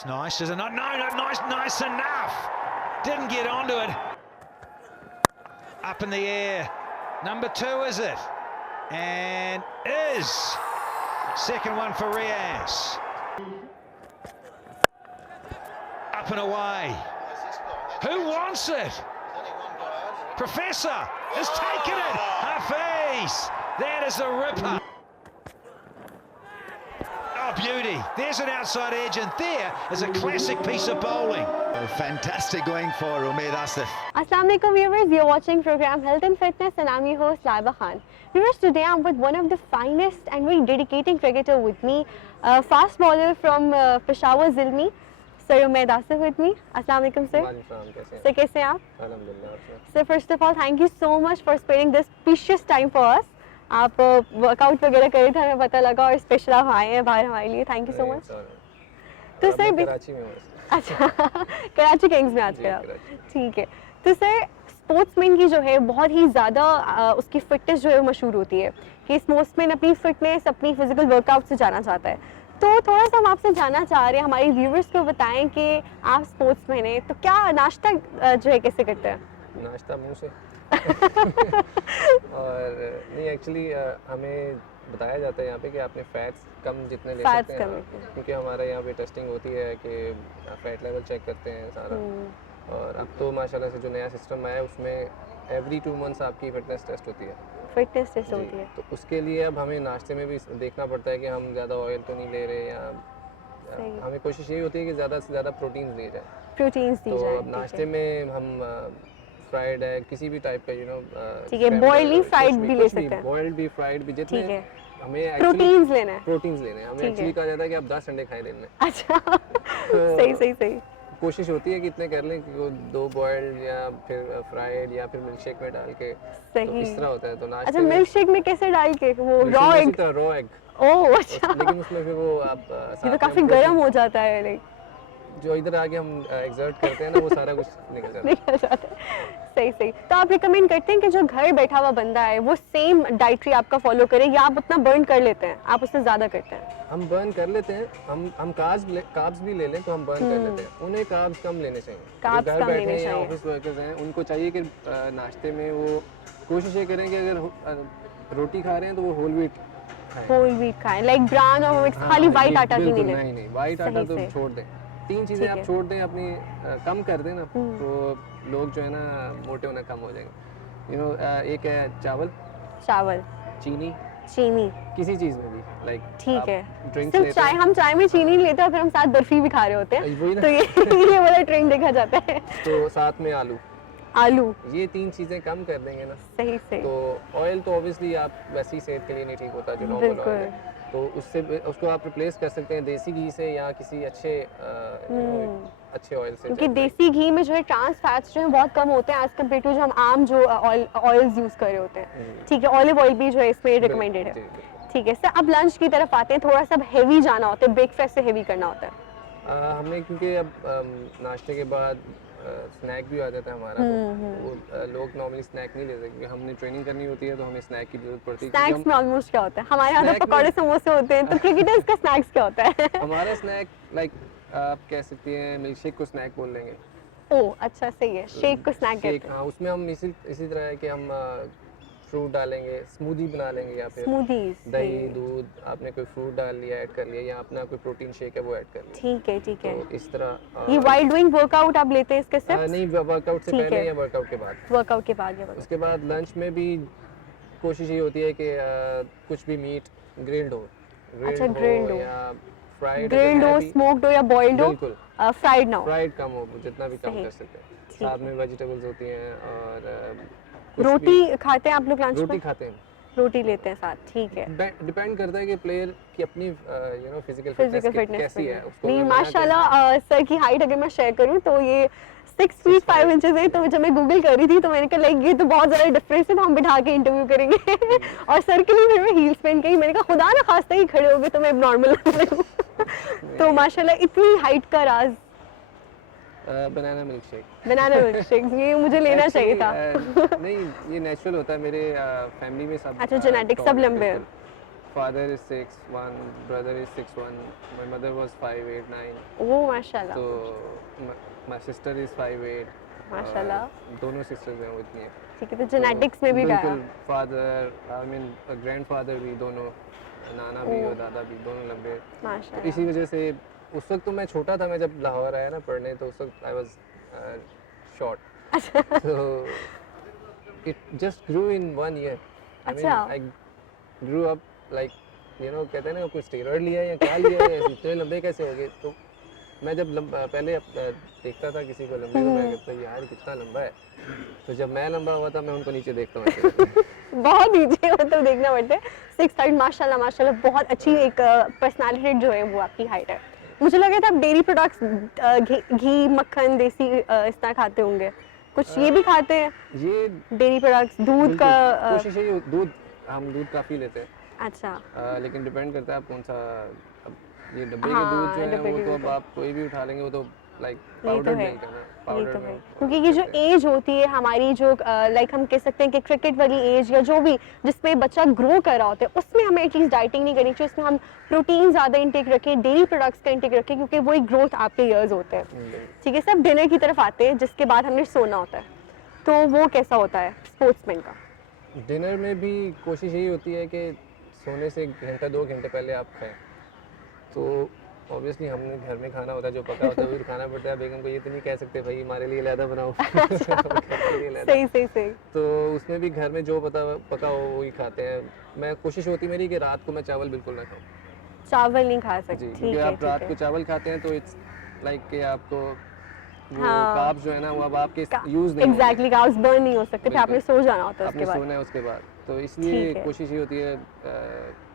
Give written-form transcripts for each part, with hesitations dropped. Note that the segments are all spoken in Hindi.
It's nice, is it not? No, nice enough. Didn't get onto it. Up in the air. Number 2, is it? And is. Second one for Riaz. Up and away. Who wants it? Professor has taken it. Hafiz. That is a ripper. Oh, beauty. There's an outside edge, and there is a classic piece of bowling. Fantastic going for Umaid Asif. Assalamu alaikum viewers, you're watching program Health and Fitness and I'm your host Laiba Khan. Viewers, today I'm with one of the finest and very dedicating cricketer with me, a fast bowler from Peshawar Zilmi, Sir Umaid Asif with me. Assalamu alaikum sir. Sir, kaise hain aap? Alhamdulillah. Sir, first of all, thank you so much for spending this precious time for us. आप वर्कआउट वगैरह करे थे, हमें पता लगा और स्पेशल आप आए हैं बाहर हमारे लिए. Thank you so much. तो सर कराची में अच्छा कराची किंग्स में आजकल आप. ठीक है. तो सर स्पोर्ट्समैन की जो है बहुत ही ज़्यादा उसकी फिटनेस जो है मशहूर होती है कि स्पोर्ट्समैन अपनी फिटनेस अपनी फिजिकल वर्कआउट से जाना चाहता है. तो थोड़ा सा हम आपसे जानना चाह रहे हैं, हमारे व्यूवर्स को बताएं कि आप स्पोर्ट्समैन हैं तो क्या नाश्ता जो है कैसे करते हैं? नाश्ता मुंह से और नहीं एक्चुअली हमें बताया जाता है यहाँ पे कि आपने फैट्स कम जितने ले सकते हैं, क्योंकि हमारे यहाँ पे टेस्टिंग होती है कि फैट लेवल चेक करते हैं सारा. और अब तो माशाल्लाह से जो नया सिस्टम आया है उसमें एवरी 2 मंथ्स आपकी फिटनेस टेस्ट होती है. फिटनेस टेस्ट होती है. तो उसके लिए अब हमें नाश्ते में भी देखना पड़ता है कि हम ज़्यादा ऑयल तो नहीं ले रहे, या हमें कोशिश यही होती है कि ज़्यादा से ज़्यादा प्रोटीन लिए जाए. प्रोटीन्स दी जाए. तो अब नाश्ते में हम फ्राइड है किसी भी टाइप का ठीक है, बॉइल्ड भी फ्राइड भी ले सकते हैं. बॉइल्ड भी फ्राइड भी जितने हमें प्रोटीन्स लेना है. प्रोटीन्स लेने हैं हमें. एक्चुअली कहा जाता है कि आप 10 अंडे खाएं दिन में. अच्छा सही कोशिश होती है कि इतने कर लें कि वो 2 बॉइल्ड या फिर फ्राइड या फिर मिल्क शेक में डाल के. तो इस तरह होता है. तो नाश्ते अच्छा मिल्क शेक में कैसे डाल के? वो रॉ एग. ओह अच्छा. लेकिन उसमें फिर वो आप ये तो काफी गर्म हो जाता है. लाइक जो इधर आके हम एग्जर्ट करते हैं ना वो सारा कुछ निकल जाता है. सही. तो आप रिकमेंड करते हैं कि जो घर बैठा हुआ बंदा है वो सेम डाइटरी आपका फॉलो करे, या आप उतना बर्न कर लेते हैं, आप उससे ज्यादा करते हैं? हम बर्न कर लेते हैं. हम कार्ब्स भी ले लें तो हम बर्न कर लेते हैं. उन्हें कार्ब्स कम लेने चाहिए. घर बैठे हैं या ऑफिस वर्कर्स हैं उनको चाहिए कि नाश्ते में वो कोशिश ये करें कि अगर रोटी खा रहे हैं तो वो होल व्हीट खाएं. लाइक ब्राउन और मिक्स, खाली वाइट आटा की नहीं लें. नहीं वाइट आटा तो छोड़ दें. 3 चीज़ें आप छोड़ दें, अपनी कम कर दें ना, तो लोग जो है ना मोटे होना कम हो जाएंगे. एक है चावल, चीनी किसी चीज़ में भी. लाइक ठीक है, ड्रिंक्स सिर्फ चाय. हम चाय में चीनी नहीं लेते और फिर हम साथ बर्फी भी खा रहे होते हैं, तो ये वाला ट्रेंड देखा जाता है. तो साथ में आलू ये 3 चीज़ें कम कर देंगे ना. सही. तो ऑयल तो ऑब्वियसली आप वैसे ही सेहत के लिए नहीं ठीक होता जो नॉर्मल ऑयल है, तो उससे उसको आप रिप्लेस कर सकते हैं देसी घी से या किसी अच्छे ऑयल से. क्योंकि देसी घी में जो है ट्रांस फैट्स जो है बहुत कम होते हैं एज कम्पेयर टू जो हम आम जो ऑयल्स यूज कर रहे होते हैं. ठीक है, ऑलिव ऑयल भी जो है इसमें रिकमेंडेड है. ठीक है सर, अब लंच की तरफ आते हैं. थोड़ा सा हेवी जाना होता है, ब्रेकफास्ट से हेवी करना होता है हमें, क्योंकि अब नाश्ते के बाद स्नैक भी आ जाता है हमारा. तो लोग नॉर्मली स्नैक नहीं लेते क्योंकि हमने ट्रेनिंग करनी होती है, तो हमें स्नैक की जरूरत पड़ती है. स्नैक्स में ऑलमोस्ट क्या होता है? हमारे यहाँ तो पकौड़े समोसे होते हैं, तो क्रिकेटर्स का स्नैक्स क्या होता है? हमारा स्नैक लाइक आप कह सकती हैं मिल्क शेक को स्नैक बोल लेंगे. ओह अच्छा, सही है. शेक को स्नैक कहते हैं. हाँ, उसमें हम इसी तरह है कि हम फ्रूट डालेंगे, स्मूदी बना लेंगे, या फिर दही दूध आपने कोई फ्रूट डाल लिया, ऐड कर लिया, या अपना कोई प्रोटीन शेक है वो ऐड कर लिया. ठीक है. तो इस तरह ये वाइल डूइंग वर्कआउट आप लेते हैं इसके साथ? नहीं, वर्कआउट से पहले या वर्कआउट के बाद. वर्कआउट के बाद. उसके बाद लंच में भी कोशिश ये होती है कि कुछ भी मीट ग्रिल्ड हो. अच्छा, ग्रिल्ड हो या फ्राइड हो, स्मोक्ड हो या बॉइल्ड हो. बिल्कुल. फ्राइड कम हो, जितना भी कम कर सकते हैं. साथ में वेजिटेबल्स होती हैं. और रोटी खाते हैं आप लोग लंच में? रोटी खाते हैं, रोटी लेते हैं साथ. ठीक है. डिपेंड करता है कि प्लेयर की अपनी फिजिकल फिटनेस कैसी है. नहीं माशाल्लाह सर की हाइट अगर मैं शेयर करूं तो ये 6 फीट 5 इंचेस है. तो जब मैं गूगल कर रही थी तो मैंने कहा लाइक ये तो बहुत ज़्यादा डिफरेंस है, तो हम बिठा के इंटरव्यू करेंगे. और सर के लिए फिर मैं हील्स पहन के, मैंने कहा खुदा ना खास्ता ही खड़े हो गए तो मैं नॉर्मल तो माशाल्लाह इतनी हाइट का राज. बनाना मिल्क शेक ये मुझे लेना चाहिए था. नहीं, ये नेचुरल होता है. मेरे फैमिली में सब अच्छा जेनेटिक्स सब लंबे हैं. father is 6'1", brother is 6'1", my mother was 5'8", 9". ओह माशाल्लाह, तो my sister is 5'8", माशाल्लाह। दोनों sisters हैं वो इतनी हैं। ठीक है, तो जेनेटिक्स में भी गया। बिल्कुल, फादर आई मीन ग्रैंडफादर भी, दोनों नाना भी और दादा भी दोनों लंबे। तो माशाल्लाह। इसी वजह से उस वक्त तो मैं छोटा था, मैं जब लाहौर आया ना पढ़ने, तो उस वक्त आई वाज शॉर्ट, अच्छा। so it just grew in 1 year. I mean, अच्छा। I grew up like, you know, कहते हैं ना कोई स्टेरॉइड लिया या क्या लिया है, इतने लंबे कैसे हो गए। तो मैं जब पहले देखता था किसी को लंबे को, मैं कहता यार कितना लंबा है। तो जब मैं लंबा हुआ था, मैं उनको नीचे देखता हूँ। बहुत नीचे मतलब देखना पड़ता है। 6'5" माशाल्लाह माशाल्लाह, बहुत अच्छी एक पर्सनालिटी जो है वो आपकी हाइट है। मुझे लगा था आप डेयरी प्रोडक्ट्स घी मक्खन देसी इस तरह खाते होंगे, कुछ ये भी खाते हैं? ये डेयरी प्रोडक्ट्स, दूध का कोशिश है, दूध हम दूध काफ़ी लेते हैं। अच्छा। लेकिन डिपेंड करता है आप कौन सा। अब ये डब्बे के हाँ, दूध जो है डब्बे वो के तो दूध अब आप कोई भी उठा लेंगे, वो तो लाइक ये तो पाउडर है, मिल्क है ना, ये पाउडर तो है। मिल्क। क्योंकि ये जो एज होती है हमारी, जो लाइक हम कह सकते हैं कि क्रिकेट वाली एज या जो भी जिसमें बच्चा ग्रो कर रहा होता है, उसमें हमें एटलीस्ट डाइटिंग नहीं करनी चाहिए। उसमें हम प्रोटीन ज़्यादा इंटेक रखें, डेयरी प्रोडक्ट्स का इंटेक रखें, क्योंकि वही ग्रोथ आपके ईयर्स होते हैं। ठीक है, सब डिनर की तरफ आते हैं जिसके बाद हमने सोना होता है, तो वो कैसा होता है स्पोर्ट्समैन का? डिनर में भी कोशिश यही होती है कि सोने से 1 घंटा 2 घंटे पहले आप खाएं। तो ऑब्वियसली हमने घर में खाना होता है, जो पका होता है वो खाना पड़ता है। बेगम को ये तो नहीं कह सकते भाई हमारे लिए अलहदा बनाओ। सही सही सही। तो उसमें भी घर में जो पका हो वही खाते हैं। मैं कोशिश होती मेरी कि रात को मैं चावल बिल्कुल ना खाऊं। चावल नहीं खा सकते? जी, ठीक क्योंकि है, आप रात को चावल खाते हैं तो इट्स लाइक कि आपको वो कार्ब्स जो है ना वो अब आपके यूज नहीं होंगे। एग्जैक्टली, कार्ब्स बर्न नहीं हो सकते, फिर आपने सो जाना होता है उसके आपने बाद। सोना है उसके बाद। तो इसलिए कोशिश ये होती है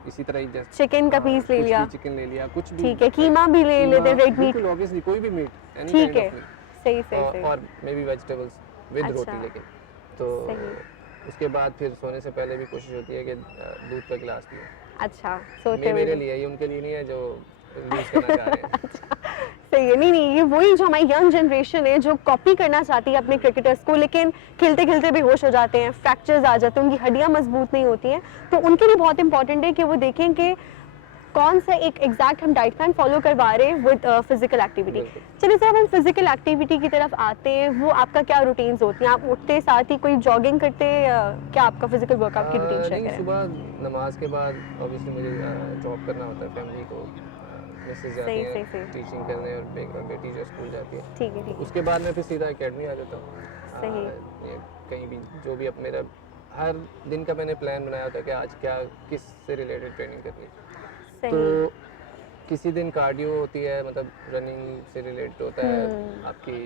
इसी तरह ही जैसे चिकन का पीस ले लिया, चिकन ले लिया, कुछ भी। ठीक है, कीमा भी ले लेते हैं, रेड मीट। बिल्कुल, ऑब्वियसली कोई भी मीट, एनी ठीक काइंड है, ऑफ मीट। सही सही सही। और मे बी वेजिटेबल्स विद रोटी, लेकिन तो उसके बाद फिर सोने से पहले भी कोशिश होती है कि दूध का गिलास पिए। अच्छा, सोते मेरे लिए, ये उनके लिए नहीं है जो लूज करना चाह रहे हैं। सही है। नहीं, ये वही जो हमारी यंग जनरेशन है जो कॉपी करना चाहती है अपने क्रिकेटर्स को, लेकिन खेलते खेलते बेहोश हो जाते हैं, फ्रैक्चर्स आ जाते हैं, उनकी हड्डियां मजबूत नहीं होती हैं। तो उनके लिए बहुत इंपॉर्टेंट है कि वो देखें कि कौन सा एक एग्जैक्ट हम डाइट प्लान फॉलो करवा रहे हैं विद फिजिकल एक्टिविटी। चलिए सर, हम फिजिकल एक्टिविटी की तरफ आते हैं। वो आपका क्या रूटीन्स होती हैं? आप उठते साथ ही कोई जॉगिंग करते हैं, क्या आपका फिजिकल वर्कआउट की रूटीन शेयर करें? सुबह नमाज के बाद ऑब्वियसली मुझे जॉब करना होता है, फैमिली को मैसेज जाती है टीचिंग करने, और बेटी जो स्कूल जाती है। ठीक है, उसके बाद मैं फिर सीधा एकेडमी आ जाता हूँ। सही। कहीं भी जो भी अब मेरा हर दिन का मैंने प्लान बनाया होता है कि आज क्या किस से रिलेटेड ट्रेनिंग करनी है। तो किसी दिन कार्डियो होती है, मतलब रनिंग से रिलेटेड होता है आपकी,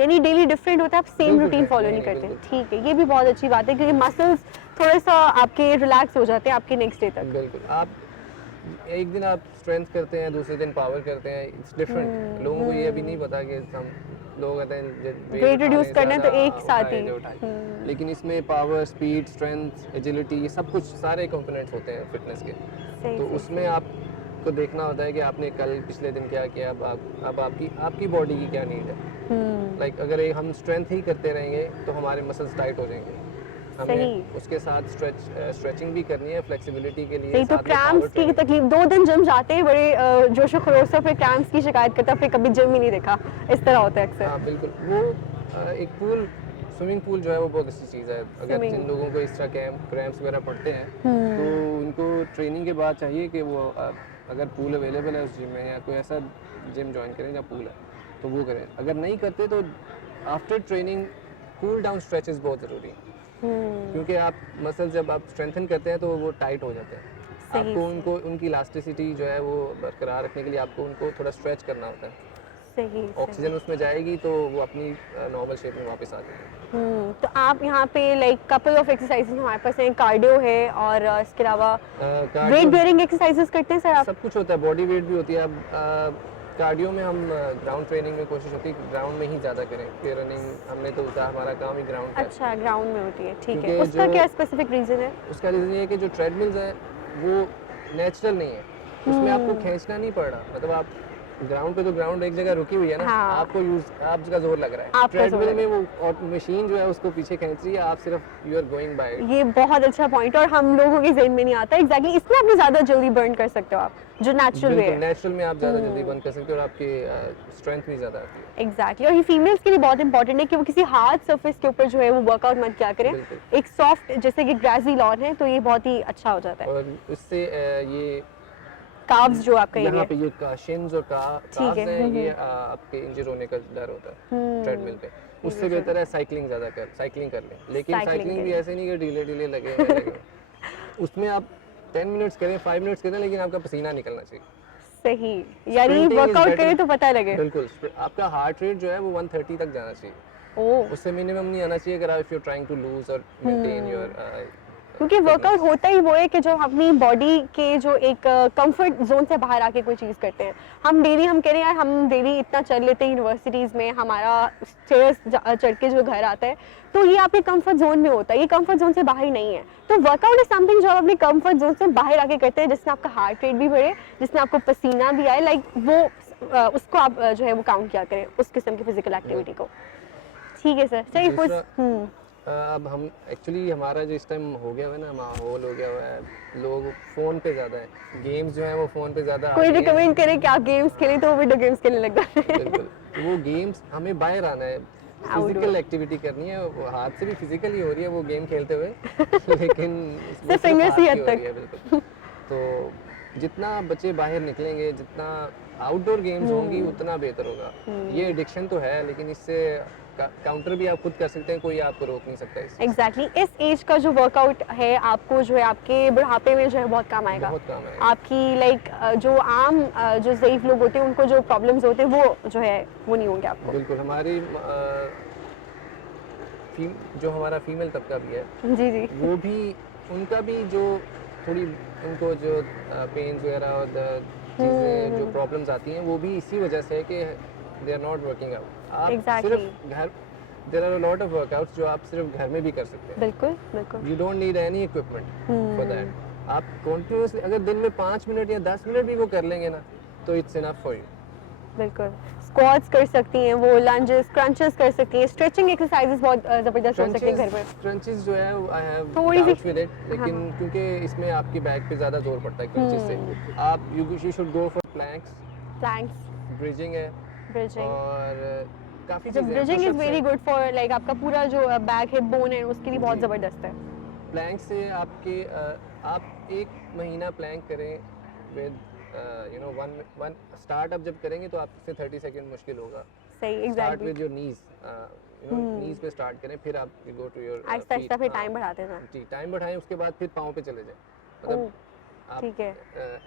यानी डेली डिफरेंट होता है, आप सेम रूटीन फॉलो नहीं करते। ठीक है, ये भी बहुत अच्छी बात है क्योंकि मसल्स थोड़ा सा आपके रिलैक्स हो जाते हैं आपके नेक्स्ट डे तक। बिल्कुल, आप एक दिन आप स्ट्रेंथ करते हैं, दूसरे दिन पावर करते हैं, इट्स डिफरेंट। लोगों को ये अभी नहीं पता कि हम लोग कहते हैं वेट रिड्यूस करना है तो एक साथ ही, लेकिन इसमें पावर, स्पीड, स्ट्रेंथ, एजिलिटी, ये सब कुछ सारे कंपोनेंट्स होते हैं फिटनेस के। तो उसमें आपको देखना होता है कि आपने कल पिछले दिन क्या किया, अब आपकी बॉडी की क्या नीड है। लाइक अगर हम स्ट्रेंथ ही करते रहेंगे तो हमारे मसल्स टाइट हो जाएंगे। हमें उसके साथ स्ट्रेचिंग भी करनी है फ्लेक्सिबिलिटी के लिए। तो क्रैम्प्स की तकलीफ, 2 दिन जिम जाते हैं बड़े जोशो खरोश से, फिर क्रैम्प्स की शिकायत करता, फिर कभी जिम ही नहीं देखा, इस तरह होता है अक्सर। हाँ बिल्कुल, वो एक पूल, स्विमिंग पूल जो है वो बहुत अच्छी चीज़ है। अगर जिन लोगों को इस तरह क्रैम्प्स वगैरह पड़ते हैं तो उनको ट्रेनिंग के बाद चाहिए कि वो अगर पूल अवेलेबल है उस जिम में या कोई ऐसा जिम ज्वाइन करें जहाँ पूल है तो वो करें। अगर नहीं करते तो after training cool down stretches बहुत ज़रूरी है, क्योंकि आप मसल जब आप स्ट्रेंथन करते हैं तो वो टाइट हो जाते हैं। आपको उनकी इलास्टिसिटी जो है वो बरकरार रखने के लिए आपको उनको थोड़ा स्ट्रेच करना होता है। सही, ऑक्सीजन उसमें जाएगी तो वो अपनी नॉर्मल शेप में वापस आ जाएगी। तो आप यहाँ पे लाइक कपल ऑफ एक्सरसाइजेस हमारे पास हैं, कार्डियो है और इसके अलावा वेट बेयरिंग एक्सरसाइजेस करते हैं सर आप? सब कुछ होता है, बॉडी वेट भी होती है। अब कार्डियो में हम ग्राउंड ट्रेनिंग में कोशिश होती है कि ग्राउंड में ही ज़्यादा करें, फिर रनिंग हमने तो हमारा काम ही ग्राउंड का। अच्छा, ग्राउंड में होती है, ठीक है। उसका क्या स्पेसिफिक रीज़न है? उसका रीज़न ये है कि जो ट्रेडमिल्स है वो नेचुरल नहीं है, उसमें आपको खींचना नहीं पड़ रहा। मतलब आप ग्राउंड पे तो ग्राउंड एक जगह रुकी हुई है ना, हाँ। आपका जोर लग रहा है, आपका जोर ट्रेडमिल लग में वो और मशीन जो है उसको पीछे खींच रही है, आप सिर्फ यू आर गोइंग बाय। ये बहुत अच्छा पॉइंट और हम लोगों के ज़हन में नहीं आता एग्जैक्टली। इसमें आपने ज़्यादा जल्दी बर्न कर सकते हो आप, जो नेचुरल वे है। नेचुरल में आप ज़्यादा जल्दी बंद कर सकते हो और आपकी स्ट्रेंथ भी ज़्यादा आती है। एग्जैक्टली और ये फीमेल्स के लिए बहुत इंपॉर्टेंट है कि वो किसी हार्ड सरफेस के ऊपर जो है वो वर्कआउट मत किया करें। बिल्कुल। एक सॉफ्ट जैसे कि ग्रासी लॉन है तो ये बहुत ही अच्छा हो जाता है। और इससे ये काव्स जो आपका यहाँ एरिया पे ये शिन्स और काव्स हैं, ये आपके इंजर होने का डर होता है ट्रेडमिल पे। उससे बेहतर है साइकिलिंग कर लें, लेकिन साइकिलिंग भी ऐसे नहीं कि ढीले लगे उसमें आप 10 मिनट्स करें, 5 मिनट्स करें, लेकिन आपका पसीना निकलना चाहिए। सही, यानी वर्कआउट करें तो पता लगे। बिल्कुल, आपका हार्ट रेट जो है वो 130 तक जाना चाहिए, ओह, उससे मिनिमम नहीं आना चाहिए अगर आप if you trying to lose और मेंटेन योर क्योंकि वर्कआउट होता ही वो है कि जो अपनी बॉडी के जो एक कंफर्ट जोन से बाहर आके कोई चीज़ करते हैं। हम कह रहे हैं यार हम डेली इतना चल लेते हैं यूनिवर्सिटीज़ में, हमारा स्टेयर्स चढ़ के जो घर आता है, तो ये आपके कंफर्ट जोन में होता है, ये कंफर्ट जोन से बाहर नहीं है। तो वर्कआउट इज समथिंग जो आप अपने कंफर्ट जोन से बाहर आके करते हैं, जिसमें आपका हार्ट रेट भी बढ़े, जिसमें आपको पसीना भी आए, लाइक वो उसको आप जो है वो काउंट किया करें, उस किस्म की फिजिकल एक्टिविटी को। ठीक है सर, चलिए अब हम एक्चुअली हमारा जो इस टाइम हो गया हुआ है ना, माहौल हो गया हुआ है, लोग फोन पे ज्यादा है, गेम्स जो है वो फोन पे ज्यादा। कोई रिकमेंड करे क्या गेम्स खेले तो वो वीडियो गेम्स खेलने लग जाते हैं। बिल्कुल, तो वो गेम्स हमें बाहर आना है, फिजिकल एक्टिविटी करनी है, वो हाथ से भी फिजिकली हो रही है वो गेम खेलते हुए लेकिन सिर्फ फिंगर्स ही हद तक। बिल्कुल। तो जितना बच्चे बाहर निकलेंगे, जितना आउटडोर गेम्स होंगी उतना बेहतर होगा। ये एडिक्शन तो है, लेकिन इससे काउंटर भी आप खुद कर सकते हैं, कोई आपको रोक नहीं सकता इससे। एग्जैक्टली, इस एज का जो वर्कआउट है आपको जो है आपके बुढ़ापे में जो है बहुत काम आएगा। बहुत काम आएगा। आपकी लाइक जो आम जो ज़ईफ लोग होते हैं उनको जो प्रॉब्लम्स होते हैं वो जो है वो नहीं होंगे आपको। बिल्कुल, हमारी जो हमारा फीमेल तबका भी है, जी जी, वो भी उनका भी जो थोड़ी उनको जो पेन्स वगैरह और चीज़ें जो प्रॉब्लम्स आती हैं वो भी इसी वजह से है कि they are not working out. आप सिर्फ घर, there are a lot of workouts जो आप सिर्फ घर में भी कर सकते हैं। बिल्कुल बिल्कुल। You don't need any equipment for that. आप कंटिन्यूअसली अगर दिन में 5 मिनट या 10 मिनट भी वो कर लेंगे ना, तो इट्स इनफ फॉर यू। बिल्कुल, स्क्वाट्स कर सकती हैं वो, लंजेस, क्रंचेस कर सकती हैं, स्ट्रेचिंग एक्सरसाइजेस बहुत जबरदस्त हो सकती है घर में। क्रंचेस जो है आई हैव थोड़ी डाउट्स विद इट, लेकिन क्योंकि इसमें आपकी बैक पे ज्यादा जोर पड़ता है क्रंचेस से। आप you should go for planks, bridging है, ब्रिजिंग और काफी जो चीजें। Bridging is very good for like आपका पूरा जो बैक हिप बोन है उसके लिए बहुत जबरदस्त है। प्लैंक से आपके आप 1 महीना प्लैंक करें with you know one start up जब करेंगे तो आपसे 30 सेकंड मुश्किल होगा। सही, start exactly. With your knees, you know knees पे स्टार्ट करें, फिर आप go to your Aahista Aahista फिर टाइम बढ़ाते जाएं। जी, टाइम बढ़ाएं, उसके बाद फिर पाँव पे चले जाएं। मतलब ठीक है,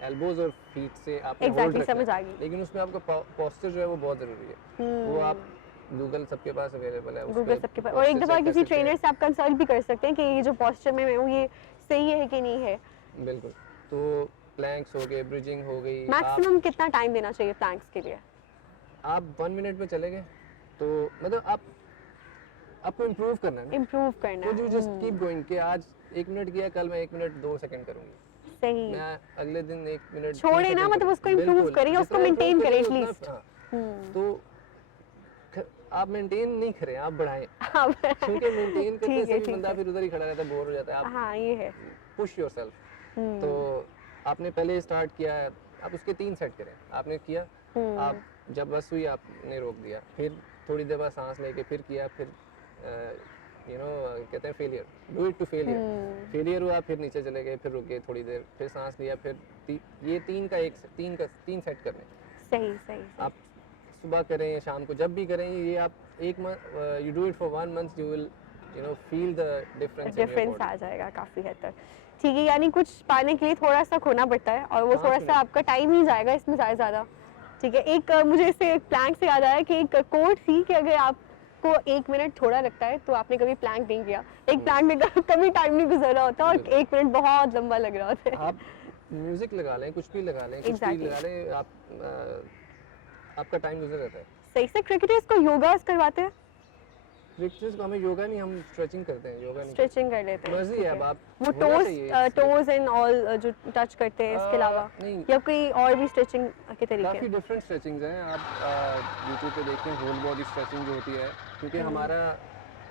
एल्बोज और फीट से आप एग्जैक्टली समझ आ गई। लेकिन उसमें आपका पोस्चर जो है वो बहुत जरूरी है। वो आप गूगल सबके पास अवेलेबल है, गूगल सबके पास, और एक दफा किसी ट्रेनर से आप कंसल्ट भी कर सकते हैं कि ये जो पोस्चर में मैं हूँ ये सही है कि नहीं है। बिल्कुल। तो प्लैंक्स हो गए, ब्रिजिंग हो गई। मैक्सिमम कितना टाइम देना चाहिए प्लैंक्स के लिए? आप 1 मिनट में चले गए तो मतलब आपको इम्प्रूव करना है, इम्प्रूव करना है। जस्ट कीप गोइंग कि आज 1 मिनट किया, कल मैं 1 मिनट 2 सेकंड करूंगी। सही, मैं अगले दिन 1 मिनट छोड़े ना, मतलब उसको इम्प्रूव करिए, उसको मेंटेन करें एटलीस्ट। तो आप मेंटेन नहीं करें, आप बढ़ाएं, क्योंकि मेंटेन करने से भी बंदा फिर उधर ही खड़ा रहता है, बोर हो जाता है। आप हाँ, ये है, पुश योरसेल्फ। तो आपने पहले स्टार्ट किया है, आप उसके 3 सेट करें, आपने किया, आप जब बस हुई आपने रोक दिया, फिर थोड़ी देर बाद सांस लेके फिर किया, फिर यू नो कहते हैं failure, do it to failure. Failure हुआ, फिर नीचे चले गए, फिर रुक गए थोड़ी देर, फिर सांस लिया, फिर ये 3 सेट करने। सही सही। आप सुबह करें, शाम को, जब भी करें, ये आप you do it for 1 month, you will you know feel the difference आ जाएगा काफी हद तक। ठीक है, यानी कुछ पाने के लिए थोड़ा सा खोना पड़ता है और वो थोड़ा सा आपका टाइम ही जाएगा इसमें ज़्यादा। ठीक है, एक मुझे इससे प्लैंक से याद आया कि एक कोट थी कि अगर आपको 1 मिनट थोड़ा लगता है तो आपने कभी प्लैंक नहीं किया। एक प्लैंक में कभी टाइम नहीं गुजरा होता और 1 मिनट बहुत लंबा लग रहा होता है। आप म्यूजिक लगा लें, कुछ भी लगा लें, कुछ भी लगा लें, आपका टाइम गुजर जाता है। सही से। क्रिकेटर्स को योगा करवाते हैं? फ्रिक्शंस को हमें योगा नहीं, हम स्ट्रेचिंग करते हैं, योगा नहीं स्ट्रेचिंग कर लेते हैं, मर्जी ठीक है। अब आप वो होना चाहिए इससे। टोज एंड ऑल जो टच करते हैं इसके अलावा, नहीं, या कोई और भी स्ट्रेचिंग के काफ़ी तरीके? डिफरेंट स्ट्रेचिंग्स हैं। आप यूट्यूब पे देखें होल बॉडी स्ट्रेचिंग जो होती है, क्योंकि हमारा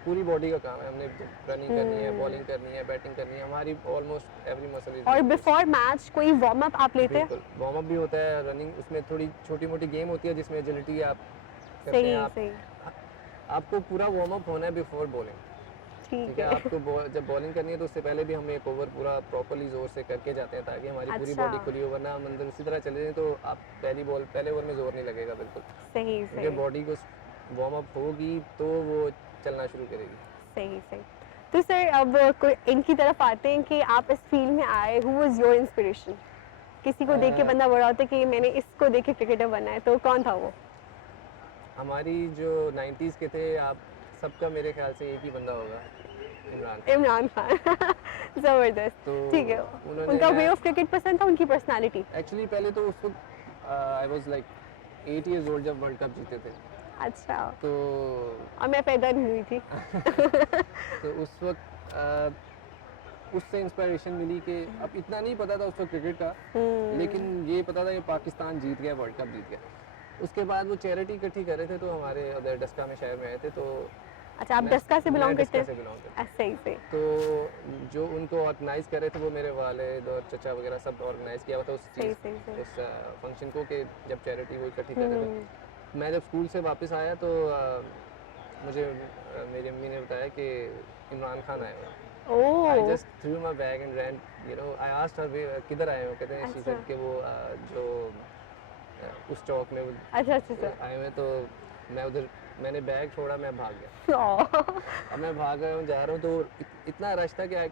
पूरी बॉडी का काम है। हमने रनिंग करनी है, बॉलिंग करनी है, बैटिंग करनी है, हमारी ऑलमोस्ट एवरी मसल इज। और बिफोर मैच कोई वार्म अप आप लेते हैं? बिल्कुल, वार्म अप भी होता है, रनिंग उसमें थोड़ी छोटी मोटी गेम होती है जिसमें एजिलिटी आप करते सही हैं। सही, आपको पूरा वार्म अप होना है बिफोर बॉलिंग, ठीक ठीक है। है। आपको जब बॉलिंग करनी है तो उससे पहले भी हम एक ओवर पूरा प्रॉपर्ली जोर से करके जाते हैं ताकि हमारी पूरी अच्छा। बॉडी खुली हो, वरना हम अंदर उसी तरह चले जाएं तो आप पहले ओवर में जोर नहीं लगेगा बिल्कुल, सही क्योंकि सही बॉडी को वार्म अप होगी तो वो चलना शुरू करेगी। सही सही। तो सर अब कोई इनकी तरफ आते हैं कि आप इस फील्ड में आए, हु वाज योर इंस्पिरेशन? किसी को देख के बंदा बड़ा होता है कि मैंने इसको देख के क्रिकेटर बनना है, तो कौन था वो? हमारी जो 90s के थे, आप सबका मेरे ख्याल से एक ही बंदा होगा, इमरान। इमरान खान। जबरदस्त, तो ठीक है। उन्होंने उनका वे ऑफ क्रिकेट पसंद था, उनकी पर्सनालिटी? एक्चुअली पहले तो उस वक्त I was like 8 years old जब वर्ल्ड कप जीते थे, अच्छा, तो और मैं पैदा नहीं हुई थी। तो उस वक्त उससे इंस्पिरेशन मिली कि अब इतना नहीं पता था उस वक्त क्रिकेट का, लेकिन ये पता था कि पाकिस्तान जीत गया, वर्ल्ड कप जीत गया। उसके बाद वो चैरिटी इकट्ठी कर रहे थे, तो हमारे उधर डस्का में शहर में आए थे, तो अच्छा, आप डस्का से बिलोंग करते डस्का से हैं? बिलोंग करते हैं। सही सही, तो जो उनको ऑर्गेनाइज कर रहे थे वो मेरे वालिद और चचा वगैरह सब ऑर्गेनाइज किया हुआ था उस सही चीज़ सही सही। उस फंक्शन को, कि जब चैरिटी वो इकट्ठी कर रहे थे। मैं जब स्कूल से वापस आया तो मुझे मेरी अम्मी ने बताया कि इमरान खान आए हुए हैं। I oh, just threw my bag and ran. You know, I asked her किधर आए हो? कहते हैं she अच्छा। said कि वो जो उस चौक में वो अच्छा अच्छा अच्छा। आए हुए, तो मैं उधर मैंने बैग छोड़ा, मैं भाग गया। ओह, अब मैं भाग रहा हूँ, जा रहा हूँ, तो इतना रश था कि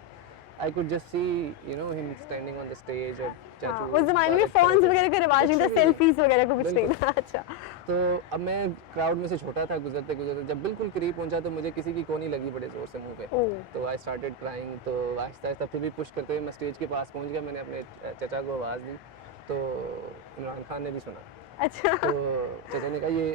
I could just see, you know, him standing on the stage और हाँ, चाचू उस जमाने में फोन्स वगैरह का रिवाज नहीं था, कुछ नहीं। सेल्फीज वगैरह को कुछ नहीं बिल्कुल। था। अच्छा, तो अब मैं क्राउड में से छोटा था, गुजरते गुजरते जब बिल्कुल करीब पहुंचा तो मुझे किसी की कोनी लगी बड़े जोर से मुंह पे, ओह, तो आई स्टार्टेड क्राइंग। तो आहिस्ता आहिस्ता फिर भी पुश करते हुए मैं स्टेज के पास पहुंच गया। मैंने अपने चचा को आवाज़ दी, तो इमरान खान ने भी सुना। अच्छा, तो चचा ने कहा ये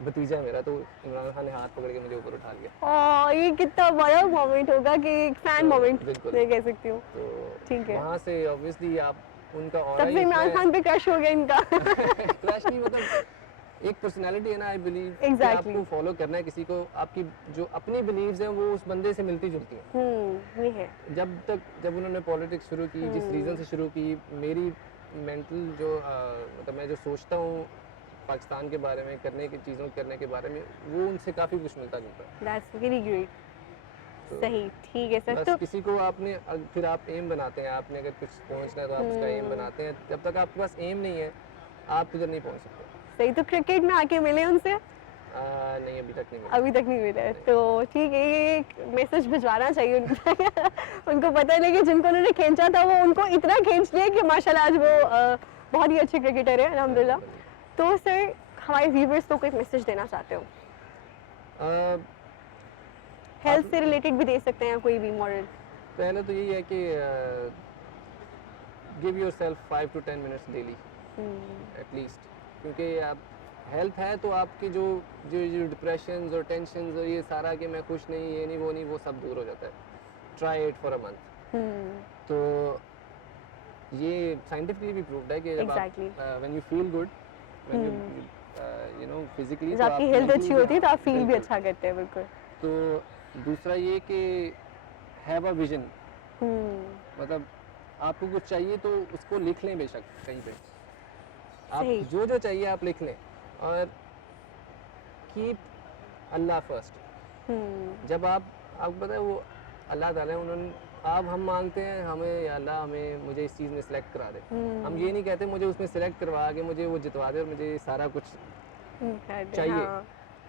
भतीजा है मेरा, तो इमरान खान ने हाथ पकड़ के मुझे ऊपर उठा लिया। ओह, ये कितना बड़ा मोमेंट होगा कि एक फैन मोमेंट बिल्कुल। मैं कह सकती हूँ। तो ठीक है। वहाँ से ऑब्वियसली आप उनका तब से इमरान खान पे क्रश हो गया इनका। क्रश नहीं, मतलब एक पर्सनालिटी है ना, आई बिलीव Exactly. आपको फॉलो करना है किसी को, आपकी जो अपनी बिलीव्स हैं वो उस बंदे से मिलती जुलती हैं। ये है। जब उन्होंने पॉलिटिक्स शुरू की, जिस रीज़न से शुरू की, मेरी मेंटल जो मतलब मैं जो सोचता हूँ पाकिस्तान के बारे में, करने की चीज़ों करने के बारे में, वो उनसे काफ़ी कुछ मिलता जुलता है। That's very great. तो सही, ठीक है सर। बस तो किसी को आपने फिर आप एम बनाते हैं, आपने अगर कुछ पहुंचना है तो आप उसका एम बनाते हैं। जब तक आपके पास एम नहीं है आप उधर नहीं पहुंच सकते। सही, तो क्रिकेट में आके मिले उनसे? नहीं, अभी तक नहीं मिला। अभी तक नहीं मिला है, तो ठीक है, ये एक मैसेज भिजवाना चाहिए उनको पता है कि जिनको उन्होंने खींचा था वो उनको इतना खींच लिया कि माशाल्लाह आज वो बहुत ही अच्छे क्रिकेटर है, अल्हम्दुलिल्लाह। तो सर हमारे व्यूवर्स को कोई मैसेज देना चाहते हो? हेल्थ से रिलेटेड भी दे सकते हैं, कोई भी मॉरल? पहले तो यही है कि give yourself 5 to 10 minutes daily at least, क्योंकि आप हेल्थ है तो आपकी जो जो जो डिप्रेशन और टेंशन और ये सारा कि मैं खुश नहीं, ये नहीं, वो नहीं, वो सब दूर हो जाता है। Try it for a month. तो ये साइंटिफिकली भी प्रूव्ड है कि जब Exactly. आप when you feel good, when you know physically, जब आपकी हेल्थ अच्छी होती है तो आप फील भी अच्छा करते हैं। बिल्कुल। तो दूसरा ये कि हैव अ विजन, मतलब आपको कुछ चाहिए तो उसको लिख लें बेशक कहीं पे, आप सही। जो चाहिए आप लिख लें, और कीप अल्लाह फर्स्ट। जब आपको पता है वो अल्लाह ताला है, उन्होंने हम मांगते हैं हमें, या अल्लाह हमें मुझे इस चीज़ में सिलेक्ट करा दे। हम ये नहीं कहते मुझे उसमें सिलेक्ट करवा के मुझे वो जितवा दे और मुझे सारा कुछ चाहिए। हाँ,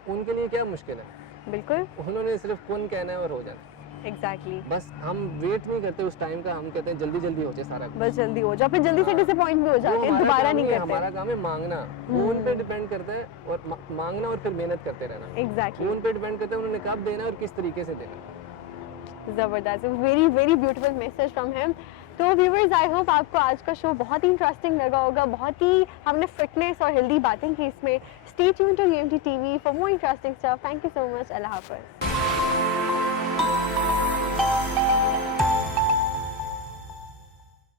उनके लिए क्या मुश्किल है, बिल्कुल, उन्होंने सिर्फ कौन कहना है और हो जाना। एग्जैक्टली। बस हम वेट नहीं करते उस टाइम का, हम कहते हैं जल्दी जल्दी हो जाए सारा कुछ। बस जल्दी हो जाओ, फिर जल्दी से डिसअपॉइंट भी हो जाते हैं, दोबारा नहीं करते। हमारा काम है मांगना, वो उन पे डिपेंड करता है, और मांगना और फिर मेहनत करते रहना। एग्जैक्टली। वो उन पे डिपेंड करता है उन्होंने कब देना और किस तरीके से देना। जबरदस्त, very very beautiful message from him. तो व्यूअर्स, आई होप आपको आज का शो बहुत ही इंटरेस्टिंग लगा होगा, बहुत ही हमने फिटनेस और हेल्दी बातें की इसमें। Stay tuned to UMT TV for more interesting stuff. Thank you so much. अल्लाह हाफ़िज़।